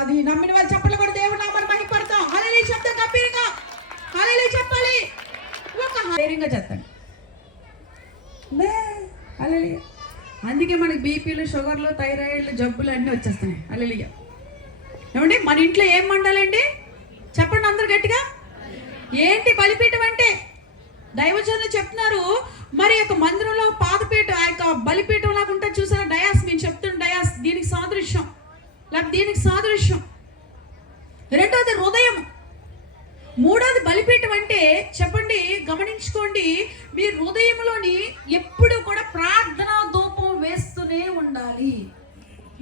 అది నమ్మిన వారు చప్పట్లు కూడా దేవుడు నామని మహిమపడతాం. హల్లెలూయా శబ్దం గంభీరంగా హల్లెలూయా చెప్పాలి. ఒక ధైర్యంగా చేస్తాను. హల్లెలూయా. అందుకే మనకి బీపీలు, షుగర్లు, థైరాయిడ్లు, జబ్బులు అన్నీ వచ్చేస్తున్నాయి. హల్లెలూయా. ఏమండి మన ఇంట్లో ఏం మండాలండి చెప్పండి అందరు గట్టిగా. ఏంటి బలిపీఠం అంటే? దైవజనులు చెప్తున్నారు, మరి యొక్క మందిరంలో పాదపీఠం, ఆ యొక్క బలిపీఠం లాగా ఉంటుంది చూసారా, డయాస్. మేము చెప్తున్న డయాస్ దీనికి సాదృశ్యం, లేకపోతే దీనికి సాదృశ్యం. రెండోది హృదయం, మూడోది బలిపీఠం. అంటే చెప్పండి, గమనించుకోండి, మీ హృదయంలోని ఎప్పుడు కూడా ప్రార్థనా ధూపం వేస్తూనే ఉండాలి.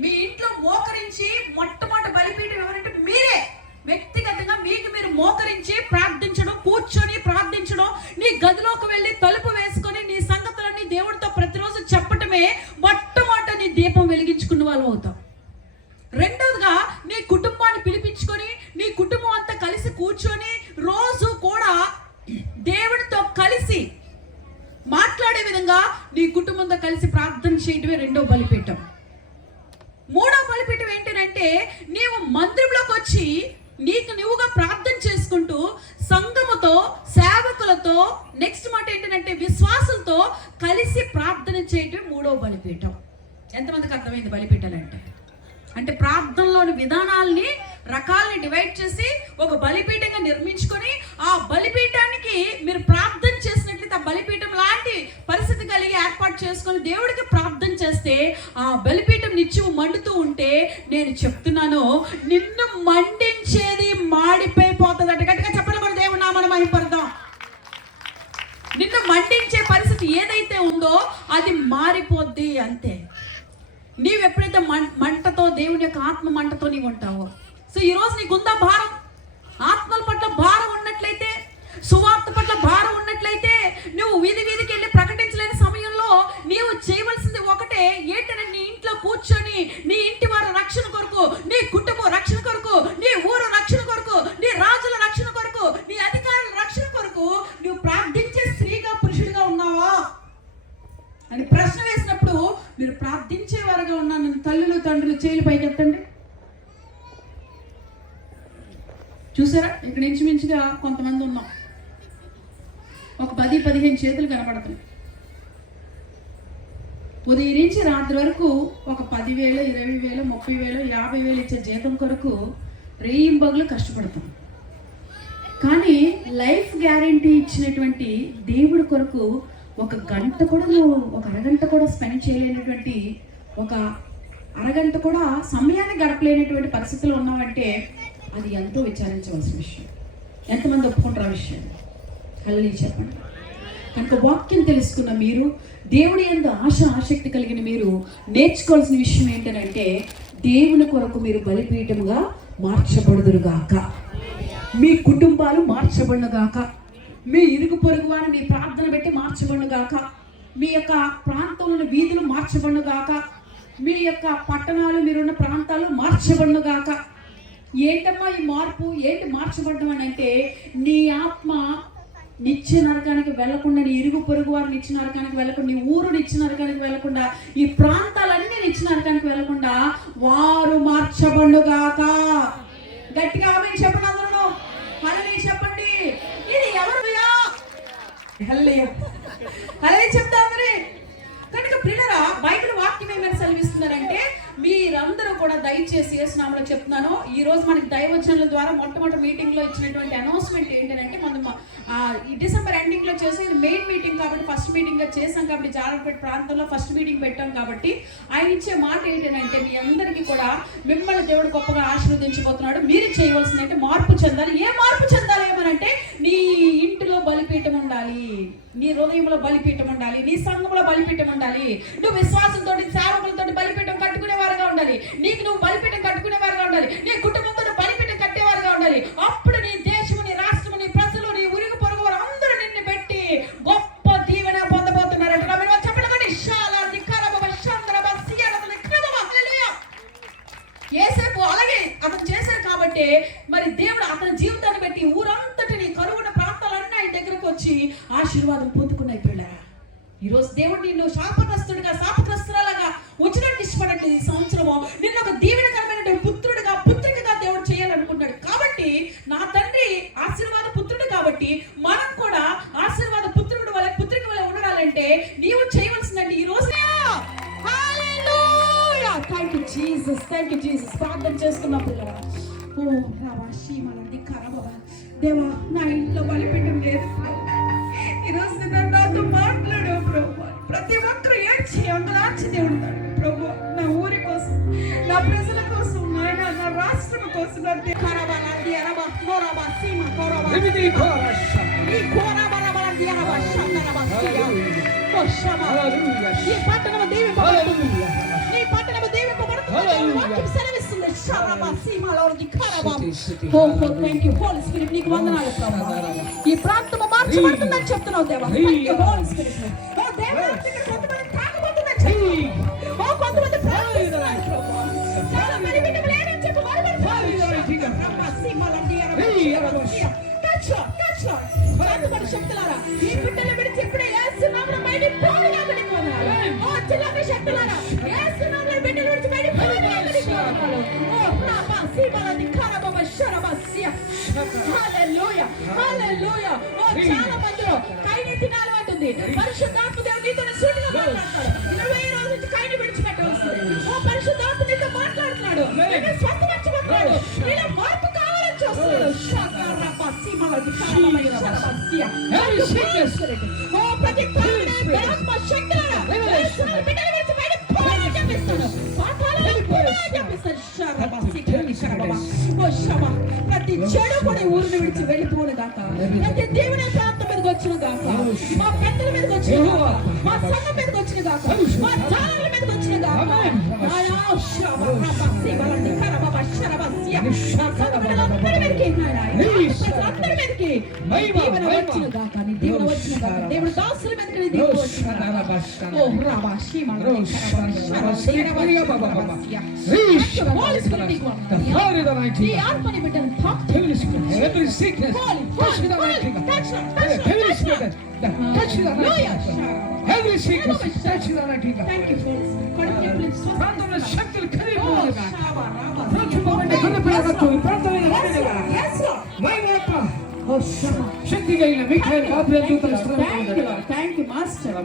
మీ ఇంట్లో మోకరించి మొట్టమొదటి బలిపీఠం ఎవరంటే మీరే. వ్యక్తిగతంగా మీకు మీరు మోకరించి ప్రార్థించడం, కూర్చొని ప్రార్థించడం, నీ గదిలోకి వెళ్ళి తలుపు వేసుకొని నీ సంగతులన్నీ దేవుడితో ప్రతిరోజు చెప్పటమే మొట్టమొదట నీ దీపం వెలిగించుకున్న వాళ్ళు అవుతాం. రెండోదిగా నీ కుటుంబాన్ని పిలిపించుకొని నీ కుటుంబం అంతా కలిసి కూర్చొని రోజు కూడా దేవుడితో కలిసి మాట్లాడే విధంగా నీ కుటుంబంతో కలిసి ప్రార్థన చేయడమే రెండో బలిపీఠం. మూడో బలిపీఠం ఏంటంటే, నీవు మందిరంలోకి వచ్చి నీకు నువ్వుగా ప్రార్థన చేసుకుంటూ సంఘముతో, సేవకులతో, నెక్స్ట్ మాట ఏంటంటే విశ్వాసులతో కలిసి ప్రార్థన చేయటం మూడో బలిపీఠం. ఎంతమందికి అర్థమైంది బలిపీఠాలు అంటే ప్రార్థనలోని విధానాల్ని, రకాలని డివైడ్ చేసి ఒక బలిపీఠంగా నిర్మించుకొని ఆ బలిపీఠానికి మీరు ప్రార్థన చేసినట్లయితే ఆ బలిపీఠం లాంటి పరిస్థితి కలిగి ఏర్పాటు చేసుకొని దేవుడికి ప్రార్థన చేస్తే ఆ బలిపీఠం నిత్యం మండుతూ ఉంటే నేను చెప్తున్నాను, నిన్ను మండించేది మాడిపోయిపోతుంది అంటే గట్టిగా చెప్పలు కూడా దేవుడు నామమున మహిమపడదాం. నిన్ను మండించే పరిస్థితి ఏదైతే ఉందో అది మారిపోద్ది అంతే. నీవు ఎప్పుడైతే మంటతో, దేవుని యొక్క ఆత్మ మంటతో నీవు ఉంటావో. సో ఈరోజు నీకుందా భారం? ఆత్మల పట్ల భారం ఉన్నట్లయితే, సువార్త పట్ల భారం ఉన్నట్లయితే, నువ్వు వీధి వీధికి వెళ్ళి ప్రకటించలేని సమయంలో నీవు చేయవలసింది ఒకటే ఏంటంటే, నీ ఇంట్లో కూర్చొని నీ ఇంటి వారి రక్షణ కొరకు, నీ కుటుంబం రక్షణ కొరకు, నీ ఊరు రక్షణ కొరకు, నీ రాజుల రక్షణ కొరకు, నీ అధికారుల రక్షణ కొరకు నువ్వు ప్రార్థించే స్త్రీగా, పురుషుడిగా ఉన్నావా అని ప్రశ్న వేసినప్పుడు, మీరు ప్రార్థించేవారుగా ఉన్నాను తల్లులు, తండ్రులు చేతులు పైకి ఎత్తండి. చూసారా, ఇక్కడ ఇంచుమించుగా కొంతమంది ఉన్నాం, ఒక 10-15 చేతులు కనపడుతున్నాయి. ఉదయం నుంచి రాత్రి వరకు ఒక 10,000, 20,000, 30,000, 50,000 ఇచ్చే జీతం కొరకు రేయింబగలు కష్టపడతాం. కానీ లైఫ్ గ్యారంటీ ఇచ్చినటువంటి దేవుడి కొరకు ఒక గంట కూడా నువ్వు, ఒక అరగంట కూడా స్పెండ్ చేయలేనటువంటి, ఒక అరగంట కూడా సమయాన్ని గడపలేనటువంటి పరిస్థితులు ఉన్నావంటే అది ఎంతో విచారించవలసిన విషయం. ఎంతమంది ఒప్పుకుంటారు ఆ విషయం? హల్లెలూయా చెప్పండి. కనుక వాక్యం తెలుసుకున్న మీరు, దేవుని యందు ఆసక్తి కలిగిన మీరు నేర్చుకోవాల్సిన విషయం ఏంటంటే, దేవుని కొరకు మీరు బలిపీఠముగా మార్చబడుదురుగాక, మీ కుటుంబాలు మార్చబడునుగాక, మీ ఇరుగు పొరుగు వారు మీ ప్రార్థన పెట్టి మార్చబడునుగాక, మీ యొక్క ప్రాంతంలోని వీధులు మార్చబడునుగాక, మీ యొక్క పట్టణాలు, మీరున్న ప్రాంతాలు మార్చబడునుగాక. ఏంటమ్మా ఈ మార్పు? ఏంటి మార్చబడడం అని అంటే, నీ ఆత్మ నిత్య నరకానికి వెళ్లకుండా, నీ ఇరుగు పొరుగు వారు నిత్య నరకానికి వెళ్లకుండా, నీ ఊరు నిత్య నరకానికి వెళ్లకుండా, ఈ ప్రాంతాలన్నీ నిత్య నరకానికి వెళ్లకుండా వారు మార్చబడునుగాక. గట్టిగా ఆమేన్ చెప్పండి అందరూ. హల్లెలూయా చెప్పండి. ఇది ఎవరు? హల్లెలూయా హల్లెలూయా చెప్తా మరి. కనుక ప్రియులారా, బైబిల్ వాక్యం ఏమైనా సెలవిస్తున్నారంటే, మీరందరూ కూడా దయచేసి యేసు నామములో చెప్తున్నాను, ఈ రోజు మనకి దైవజనుల ద్వారా మొట్టమొదటి మీటింగ్ లో ఇచ్చినటువంటి అనౌన్స్మెంట్ ఏంటంటే, మనం ఈ డిసెంబర్ ఎండింగ్ లో చేసేది మెయిన్ మీటింగ్ కాబట్టి, ఫస్ట్ మీటింగ్ గా చేసాం కాబట్టి, జాలపేట ప్రాంతంలో ఫస్ట్ మీటింగ్ పెట్టాం కాబట్టి, ఆయన ఇచ్చే మాట ఏంటంటే, మీ అందరికీ కూడా మిమ్మల్ని దేవుడు గొప్పగా ఆశీర్వదించబోతున్నాడు. మీరు చేయవలసింది అంటే మార్పు చెందాలి. ఏ మార్పు చెందాలి ఏమనంటే, నీ ఇంటిలో బలిపీఠం ఉండాలి, నీ హృదయంలో బలిపీఠం ఉండాలి, నీ సంఘంలో బలిపీఠం ఉండాలి, నువ్వు విశ్వాసంతో, సేవకులతో బలిపీఠం కట్టుకునేవారుగా ఉండాలి, నీకు నువ్వు బలిపీఠం కట్టుకునేవారుగా ఉండాలి, నీ కుటుంబంతో బలిపీఠం కట్టేవారుగా ఉండాలి. అప్పుడు నీ దేశము, నీ రాష్ట్రము, నీ ప్రజలు, నీ ఉరుగు పొరుగు వారు అందరూ నిన్ను పెట్టి గొప్ప దీవెన పొందబోతున్నారంట. చెప్పండి. యేసేపు అలాగే అతను చేశారు కాబట్టి, మరి దేవుడు అతని జీవితాన్ని బట్టి ఊరంతటిని, కరువున ప్రాంతాలన్నీ ఆయన దగ్గరకు వచ్చి ఆశీర్వాదం పొందుకున్నాయి. పిల్లరా, ఈరోజు దేవుడు నిన్ను శాపగ్రస్తుడిగా, శాపగ్రస్తురాలుగా వచ్చినట్టు ఇష్టపడట్లేదు. ఈ సంవత్సరము నిన్ను ఒక దీవెనకరమైన పుత్రుడిగా, పుత్రిక ఆశీర్వాద పుత్రుడు కాబట్టి మనం కూడా ఆశీర్వాద పుత్రుడు వల్ల పుత్రిక వల్ల ఉండాలంటే నీవు చేయవలసిందంటే ఈ రోజు thank you Jesus, thank you Jesus. ప్రార్థన చేసుకున్నప్పుడు ఓ రావా శ్రీమలంది కరబా దేవా, నా ఇంట్లో బలిపీఠం లేదు ఈరోజు నాతో మాట్లాడు ప్రభు. ప్రతి ఒక్కరు ఏడ్చి అంగలార్చి దేవుడు ప్రభు, నా ఊరి కోసం, నా ప్రజల కోసం, నాయన నా రాష్ట్రం కోసం, నా కరబా నంది అరబా కోరబా సీమ కోరబా ఈ కోరబా నంది అరబా షందరబా సియా కోషమా. ఈ పట్టణము దీవింపబడుతుంది, ఈ పట్టణము దీవింపబడుతుంది. వాక్యం సెలవిస్తుంది షరబా సీమలోని కరబా. Oh thank you Holy Spirit, నీకు వందనాలు ప్రభువా. ఈ ప్రాంతము మార్చబడుతుందని చెప్తున్నావు దేవా. Thank you Holy Spirit. ఓ దేవా, ఇక్కడ కొంతమంది తాగబోతుందని చెప్తున్నావు. ఓ కొంతమంది ప్రార్థిస్తున్నారు ప్రభువా. చాలా బలిపీఠం లేదని చెప్పి శక్తులారా ఈ బిడ్డలు విడిచి ఇప్పుడే యేసు నామమున బయటికి పోవుగా బయటికి వదలాలి. ఓ చిల్లక శక్తులారా యేసు నామమున బిడ్డలు విడిచి బయటికి పోవుగా బయటికి వదలాలి. ఓ ప్రాపా సీమలని కరబవ శరబస్య. హల్లెలూయా, హల్లెలూయా. ఓ చాలా మందిలో కైని తినాలి అంటుంది. పరిశుద్ధాత్మ దేవుడు నీతో సూటిగా మాట్లాడతాడు. 20 రోజుల నుంచి కైని విడిచిపెట్టవస్తుంది. ఓ పరిశుద్ధాత్మ నీతో మాట్లాడుతున్నాడు. నిన్ను స్వస్థపరచబోతున్నాడు. నీలో మార్పు కావాలని చూస్తున్నాడు. షకరబా సీమలని కరబవ శరబస్య. ఓ ప్రతి ప్రాణాత్మ శక్తులారా యేసుని బిడ్డలు విడిచి బయటికి పోవాలని చెప్పిస్తాడు. పాతాళాలకు పోవాలని చెప్పిస్తాడు. షరబా సీకరని కరబవ. ఓ షబా, ప్రతి చెడు కూడా ఊరిని విడిచి వెళ్ళిపోను గాక. ప్రతి దేవుని ప్రాంతం మీదకి వచ్చిన గాక. మా పెద్దల మీదకి వచ్చిన గాక. మా సంఘం మీదకి వచ్చిన గాక. మా జాలల మీదకి వచ్చిన గాక. నాయనా షబా రబా సీమలని కరబవ శరబస్య. అందరి మీదకి అందరి మీదకి దీవెన వచ్చిన గాక. నీ దీవెన వచ్చిన గాక. దేవుని దాసుల మీదకి నీ దీవెన వచ్చిన గాక. ఓ రబా సీమలని కరబవ శరబస్య. హోలీ స్పిరిట్ నీకు వందనాలు. ఈ ఆత్మని బిడ్డను తాకు. Every sickness, touch with the anointing. Every sickness, touch with the anointing. Every sickness, touch with the anointing. Thank you force కడుపులో ప్రాంతంలో శక్తులు ఖరీదు షాబా రాబా శక్తి కలిగిన మిఖాయిల్ గాబ్రియల్ దూతల థాంక్ యూ మాస్టర్.